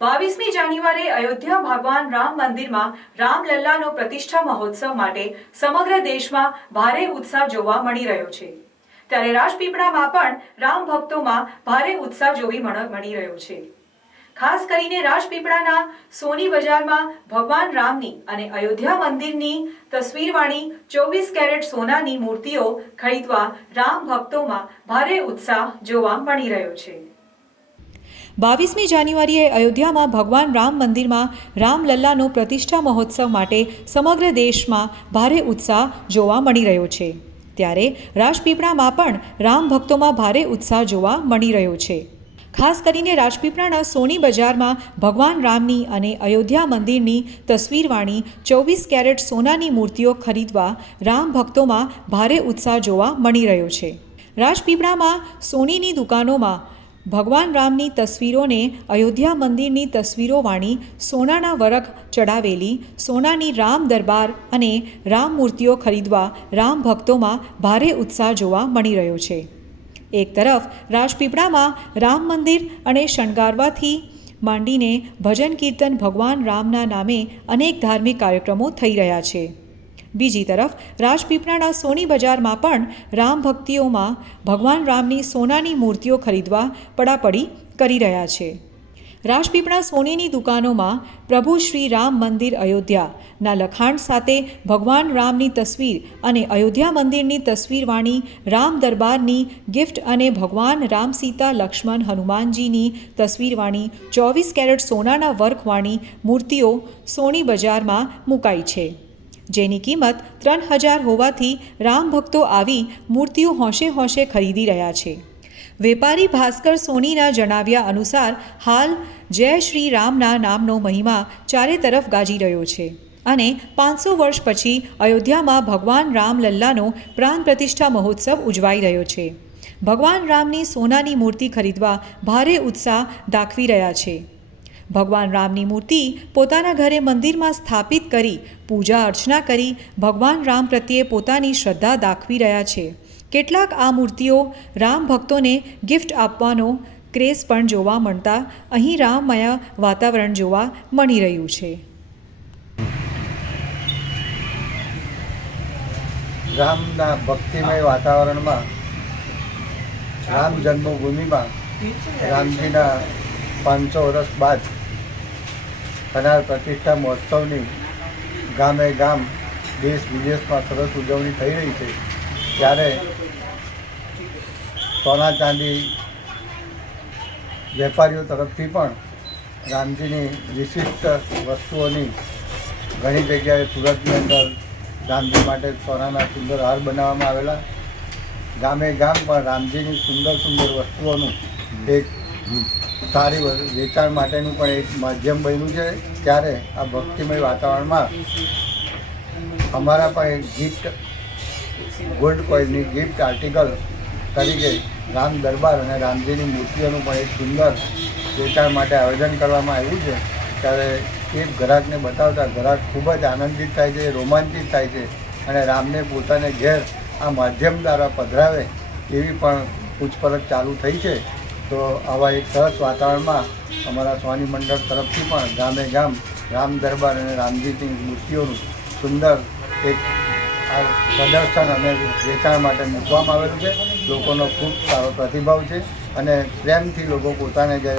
22મી જાન્યુઆરીએ અયોધ્યા ભગવાન રામ મંદિરમાં રામલલ્લાનો પ્રતિષ્ઠા મહોત્સવ માટે સમગ્ર દેશમાં ભારે ઉત્સાહ જોવા મળી રહ્યો છે। ત્યારે રાજપીપળામાં પણ રામ ભક્તોમાં ભારે ઉત્સાહ જોવા મળી રહ્યો છે। ખાસ કરીને રાજપીપળાના સોની બજારમાં ભગવાન રામની અને અયોધ્યા મંદિરની તસવીરવાળી 24 કેરેટ સોનાની મૂર્તિઓ ખરીદવા રામ ભક્તોમાં ભારે ઉત્સાહ જોવા મળી રહ્યો છે। 22મી જાન્યુઆરીએ અયોધ્યામાં ભગવાન રામ મંદિરમાં રામલલ્લાનો પ્રતિષ્ઠા મહોત્સવ માટે સમગ્ર દેશમાં ભારે ઉત્સાહ જોવા મળી રહ્યો છે। ત્યારે રાજપીપળામાં પણ રામ ભક્તોમાં ભારે ઉત્સાહ જોવા મળી રહ્યો છે। ખાસ કરીને રાજપીપળાના સોની બજારમાં ભગવાન રામની અને અયોધ્યા મંદિરની તસવીરવાળી 24 કેરેટ સોનાની મૂર્તિઓ ખરીદવા રામ ભક્તોમાં ભારે ઉત્સાહ જોવા મળી રહ્યો છે। રાજપીપળામાં સોનીની દુકાનોમાં ભગવાન રામની તસવીરોને અયોધ્યા મંદિરની તસવીરોવાળી સોનાના વરખ ચડાવેલી સોનાની રામ દરબાર અને રામ મૂર્તિઓ ખરીદવા રામ ભક્તોમાં ભારે ઉત્સાહ જોવા મળી રહ્યો છે। એક તરફ રાજપીપળામાં રામ મંદિર અને શણગારવાથી માંડીને ભજન કીર્તન ભગવાન રામના નામે અનેક ધાર્મિક કાર્યક્રમો થઈ રહ્યા છે। બીજી તરફ રાજપીપળાના સોની બજારમાં પણ રામ ભક્તિઓમાં ભગવાન રામની સોનાની મૂર્તિઓ ખરીદવા પડાપડી કરી રહ્યા છે। રાજપીપળા સોનીની દુકાનોમાં પ્રભુ શ્રી રામ મંદિર અયોધ્યાના લખાણ સાથે ભગવાન રામની તસવીર અને અયોધ્યા મંદિરની તસવીરવાળી રામ દરબારની ગિફ્ટ અને ભગવાન રામ સીતા લક્ષ્મણ હનુમાનજીની તસવીરવાળી 24 કેરેટ સોનાના વર્કવાળી મૂર્તિઓ સોની બજારમાં મુકાઈ છે, જેની કિંમત 3000 હોવાથી રામ ભક્તો આવી મૂર્તિઓ હોંશે હોંશે ખરીદી રહ્યા છે। વેપારી ભાસ્કર સોનીના જણાવ્યા અનુસાર હાલ જય શ્રી રામના નામનો મહિમા ચારે તરફ ગાજી રહ્યો છે અને 500 વર્ષ પછી અયોધ્યામાં ભગવાન રામલલ્લાનો પ્રાણ પ્રતિષ્ઠા મહોત્સવ ઉજવાઈ રહ્યો છે। ભગવાન રામની સોનાની મૂર્તિ ખરીદવા ભારે ઉત્સાહ દાખવી રહ્યા છે। ભગવાન રામની મૂર્તિ પોતાના ઘરે મંદિરમાં સ્થાપિત કરી પૂજા અર્ચના કરી ભગવાન રામ પ્રત્યે પોતાની શ્રદ્ધા દાખવી રહ્યા છે। કેટલાક આ મૂર્તિઓ રામ ભક્તોને ગિફ્ટ આપવાનો ક્રેઝ પણ જોવા મળતા અહીં રામમય વાતાવરણ જોવા મળી રહ્યું છે। રામના ભક્તિમય વાતાવરણમાં રામ જન્મભૂમિમાં રામજીના 500 વર્ષ બાદ થનાર પ્રતિષ્ઠા મહોત્સવની ગામે ગામ દેશ વિદેશમાં સરસ ઉજવણી થઈ રહી છે। ત્યારે સોના ચાંદી વેપારીઓ તરફથી પણ રામજીની વિશિષ્ટ વસ્તુઓની ઘણી જગ્યાએ સુરતની અંદર રામજી માટે સોનાના સુંદર હાર બનાવવામાં આવેલા। ગામે ગામ પણ રામજીની સુંદર સુંદર વસ્તુઓનું એક સારી વેચાણ માટેનું પણ એક માધ્યમ બન્યું છે। ત્યારે આ ભક્તિમય વાતાવરણમાં અમારા પણ એક ગિફ્ટ ગોલ્ડ કોઈનની ગિફ્ટ આર્ટિકલ તરીકે રામ દરબાર અને રામજીની મૂર્તિઓનું પણ એક સુંદર વેચાણ માટે આયોજન કરવામાં આવ્યું છે। ત્યારે એ ગ્રાહકને બતાવતા ગ્રાહક ખૂબ જ આનંદિત થાય છે, રોમાંચિત થાય છે અને રામને પોતાને ઘેર આ માધ્યમ દ્વારા પધરાવે એવી પણ પૂછપરછ ચાલુ થઈ છે। તો આવા એક સરસ વાતાવરણમાં અમારા સ્વાની મંડળ તરફથી પણ ગામે ગામ રામ દરબાર અને રામજીની મૂર્તિઓનું સુંદર એક આ પ્રદર્શન અને વેચાણ માટે મૂકવામાં આવેલું છે। લોકોનો ખૂબ સારો પ્રતિભાવ છે અને પ્રેમથી લોકો પોતાને